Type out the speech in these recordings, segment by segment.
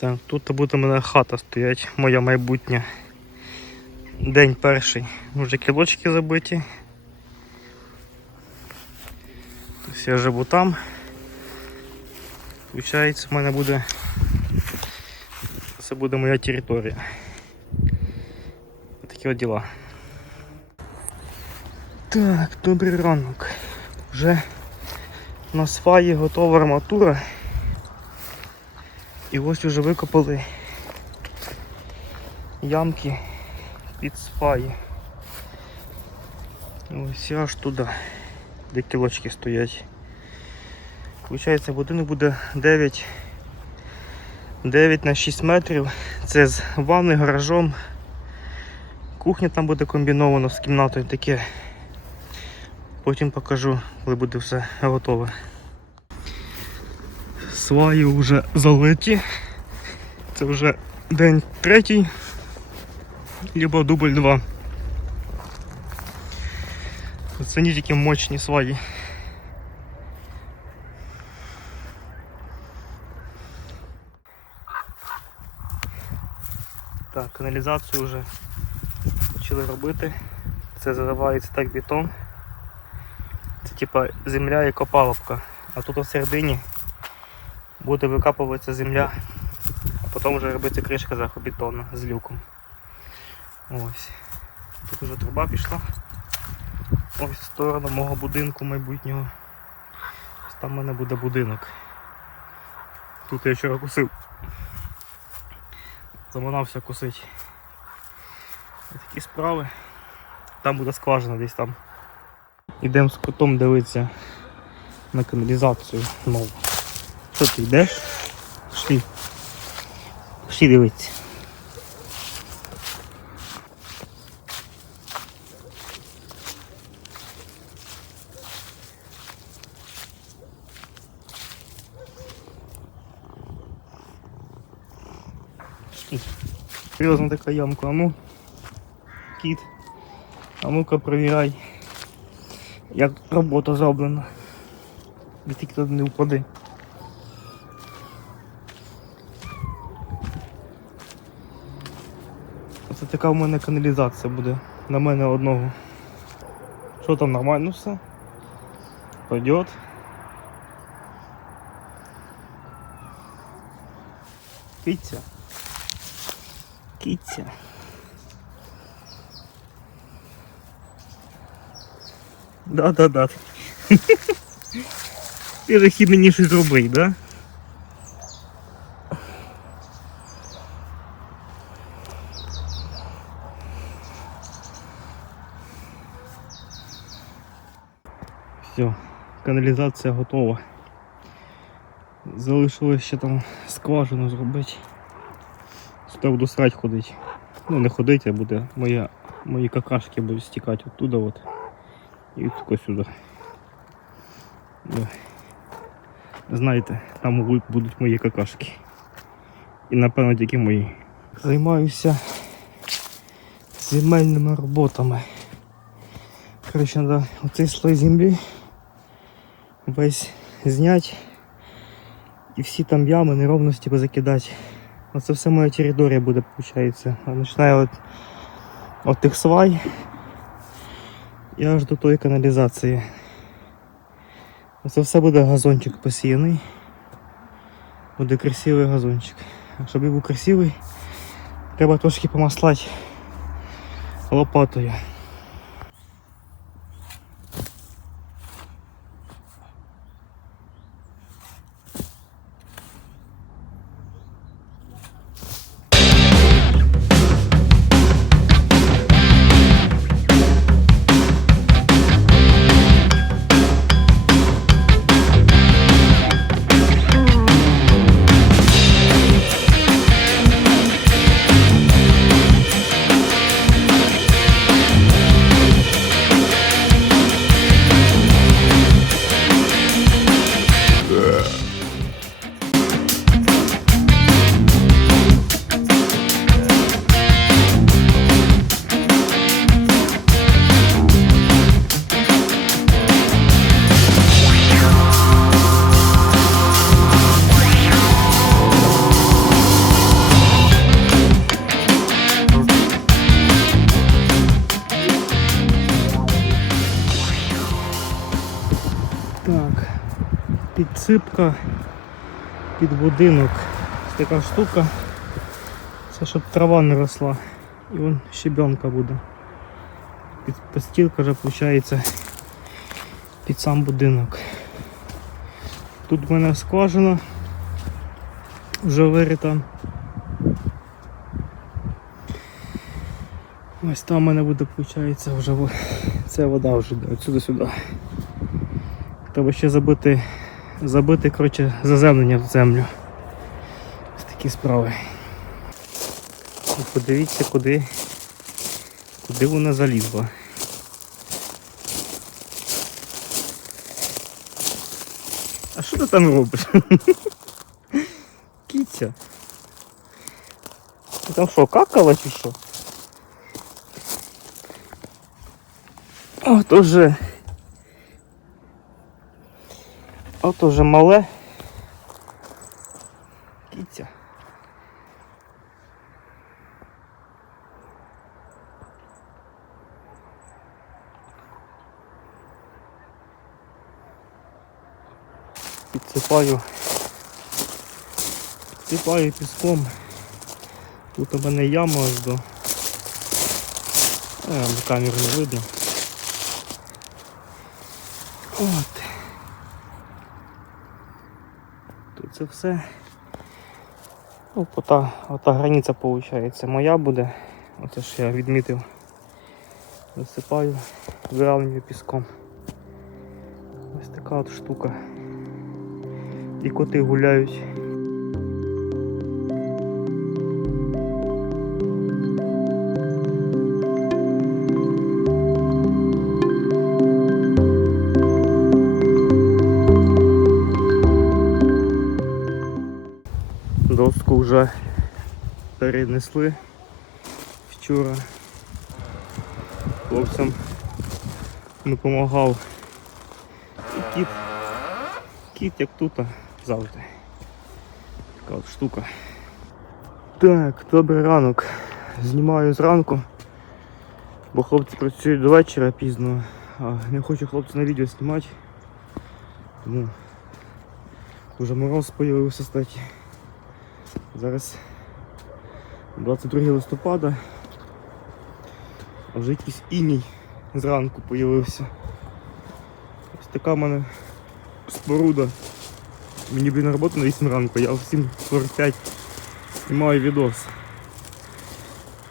Так, тут буде у мене хата стоять, моя майбутня. День перший. Вже кілочки забиті. Тобто я живу там. Получається, в мене буде. Це буде моя територія. Такі от діла. Так, добрий ранок. Вже на сваї готова арматура. І ось уже викопали ямки під сваї. Ось аж туди, де кілочки стоять. Получається, будинок буде 9, 9 на 6 метрів. Це з ванною, гаражом. Кухня там буде комбінована з кімнатою таке. Потім покажу, коли буде все готове. Сваї вже залиті. Це вже день третій, либо дубль 2. Це не тільки мощні сваї. Так, каналізацію вже почали робити. Це заливається так бетон. Це типа земля і копаловка. А тут всередині буде викапуватися земля, а потім вже робиться кришка зверху бетонна з люком. Ось. Тут вже труба пішла. Ось в сторону мого будинку майбутнього. Там в мене буде будинок. Тут я вчора кусив. Заманався кусити. Ось Такі справи. Там буде скважина десь там. Ідемо з котом дивитися на каналізацію нову. Що ти йдеш? Пішли. Пішли дивитися. Серйозна така ямка, а ну. Кіт. А ну-ка провіряй, як робота зроблена. І тільки не впади. така в мене каналізація буде. На мене одного. Що там нормально все? Пойдет. Киця. Киця. Да-да-да. Ти же хід мені щось зробив, да? Каналізація готова. Залишилось ще там скважину зробити. Сюди буду срать ходити. Ну не ходити, а буде моя, мої какашки будуть стікати оттуда от. І тако сюди. Да. Знаєте, там будуть мої какашки. І напевно тільки мої. Займаюся земельними роботами. Коротше, треба оцей слой землі весь зняти і всі там ями, неровності позакидати. Оце все моя територія буде, виходить. Починаю от, от тих свай і аж до тої каналізації. Це все буде газончик посіяний. Буде красивий газончик. А щоб був красивий, треба трошки помаслати лопатою. Присипка під будинок. Така штука. Це щоб трава не росла. І вон щебенка буде. Під постілка вже виходить під сам будинок. Тут в мене скважина вже вирита. Ось там в мене буде, виходить, вже це вода вже отсюди сюди. Треба ще забити, забити коротше, заземлення в землю. Ось такі справи. І подивіться, куди, куди вона залізла. А що ти там робиш? Кіця. Ти там що, какала чи що? О, то вже. От уже мале. Кіця. Підсипаю. Підсипаю піском. Тут у мене яма аж до. Е, камеру не видно. От. Тут це все. Ну, ота, ота границя виходить. Моя буде. Оце ж я відмітив. Висипаю, виравнюю піском. Ось така от штука. І коти гуляють. Перенесли вчора. Хлопцям допомагав. І кіт. Кіт як тут завжди. Така от штука. Так, добрий ранок. Знімаю зранку, бо хлопці працюють до вечора пізно, а не хочу хлопці на відео знімати. Тому вже мороз появився статі. Зараз 22 листопада. А вже якийсь іній зранку появився. Ось така в мене споруда. Мені блін на роботу на 8 ранку, я в 7.45 знімаю відос.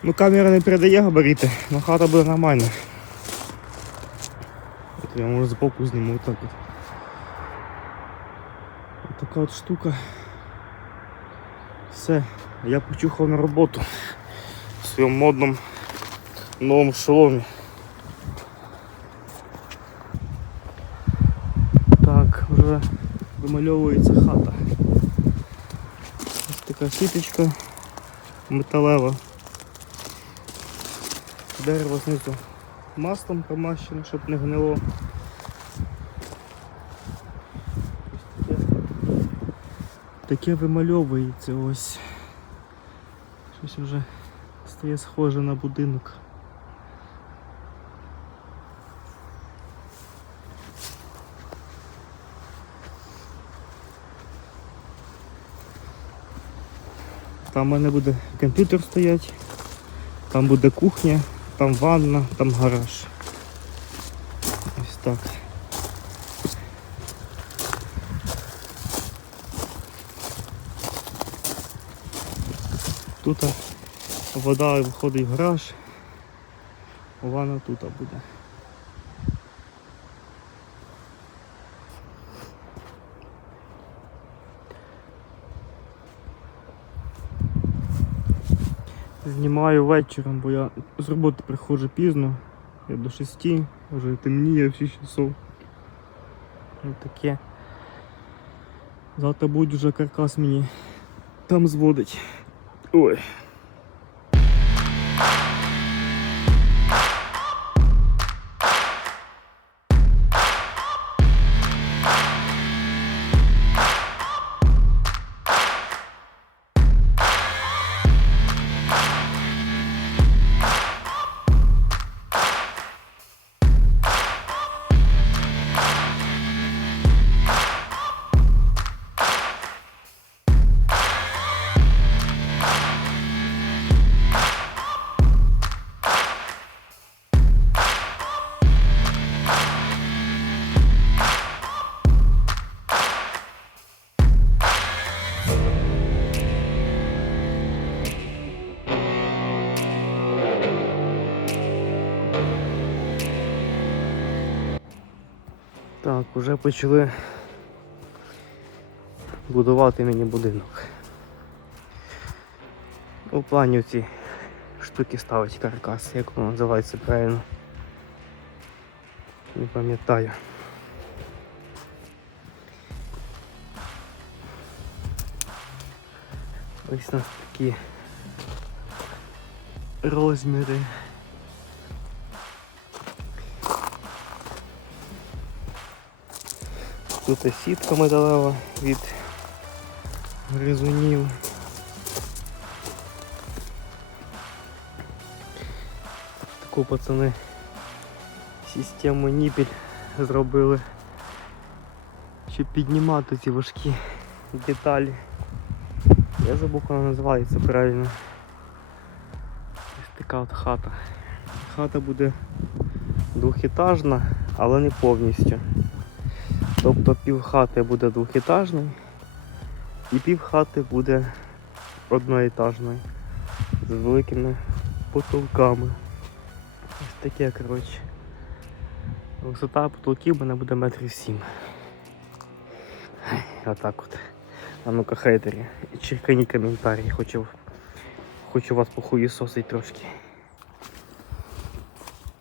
Ну камера не передає габарити, але хата буде нормальна. От я може збоку зніму отак от. Така от штука. Все, я почухав на роботу в своєму модному новому шоломі. Так, вже вимальовується хата. Ось така сіточка металева. Дерево знизу маслом промащене, щоб не гнило. Таке вимальовується ось. Щось вже стає схоже на будинок. Там в мене буде комп'ютер стоять, там буде кухня, там ванна, там гараж. Ось так. Тут вода виходить в гараж, ванна тут буде. Знімаю вечором, бо я з роботи приходжу пізно, я до 6, вже темніє в 6 часов. Ось таке. Завтра буде вже каркас мені там зводить. 对。Так, уже почали будувати мені будинок. У плані ці штуки ставить каркас, як воно називається правильно. Не пам'ятаю. Ось у нас такі розміри. Тут сітка металева від гризунів. Таку пацани систему ніпіль зробили, щоб піднімати ці важкі деталі. Я забув, як вона називається правильно. Ось така от хата. Хата буде двохетажна, але не повністю. Тобто пів хати буде двохетажною і пів хати буде одноетажною з великими потолками. Ось таке, коротше. Висота потолків в мене буде метрів сім. Отак от. А ну-ка хейтері. Черкані коментарі, хочу, хочу вас похуєсосить трошки.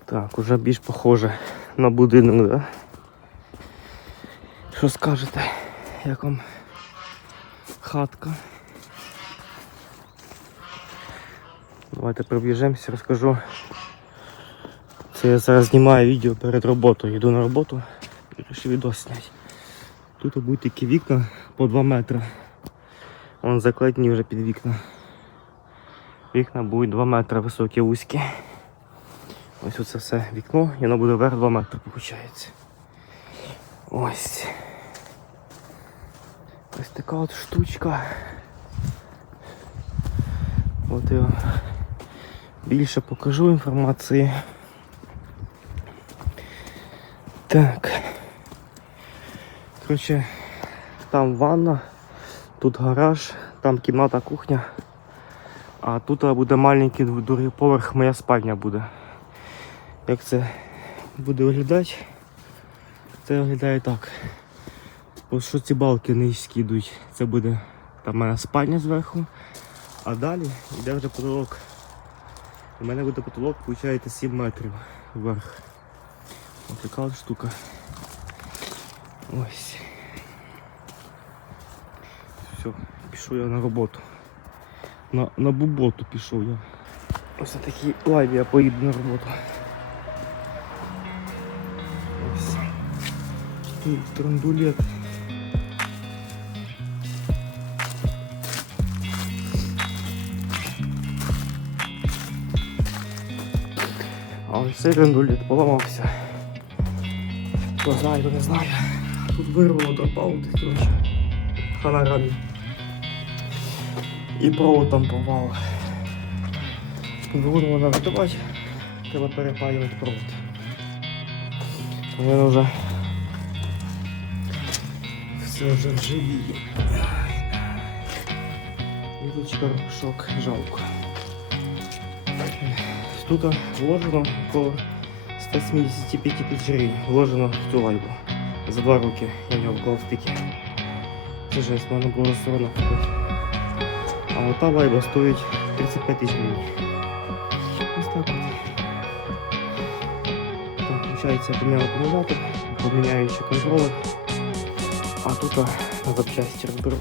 Так, уже більш похоже на будинок, да? Що скажете? Як вам хатка? Давайте пробіжемося, розкажу. Це я зараз знімаю відео перед роботою. Йду на роботу і вирішив зняти. Тут будуть такі вікна по 2 метри. Вон закладені вже під вікна. Вікна будуть 2 метри високі, вузькі. Ось оце все вікно і воно буде вверх 2 метри, виходить. Ось. Ось така от штучка. От я більше покажу інформації. Так. Коротше, там ванна, тут гараж, там кімната, кухня. А тут буде маленький другий поверх, моя спальня буде. Як це буде виглядати? Це виглядає так. Що ці балки низькі йдуть. Це буде там моя спальня зверху, а далі йде вже потолок. У мене буде потолок, виходить 7 метрів вверх. Ось така штука. Ось. Все, пішов я на роботу. На, на буботу пішов я. Ось на такій лайві я поїду на роботу. Ось. Тут трандулет. А ось цей трандулет поламався. Хто знає, хто не знає. Тут вирвало дропаут, коротше. Фонарами. І провод там порвало. Двигун можна врятувати, треба перепаювати провод. У мене вже все вже вживіє. І тут шок, жалко. Тут вложено по 175 тисяч гривень вложено в цю лайбу. За два роки я в нього вклав стики. Це жесть, можна було одно купити. А ота лайба стоїть 35 тисяч гривень. Ось так от. Так, виходить, я поміняв акумулятор, поміняю ще контролер. А тут на запчасті розберу.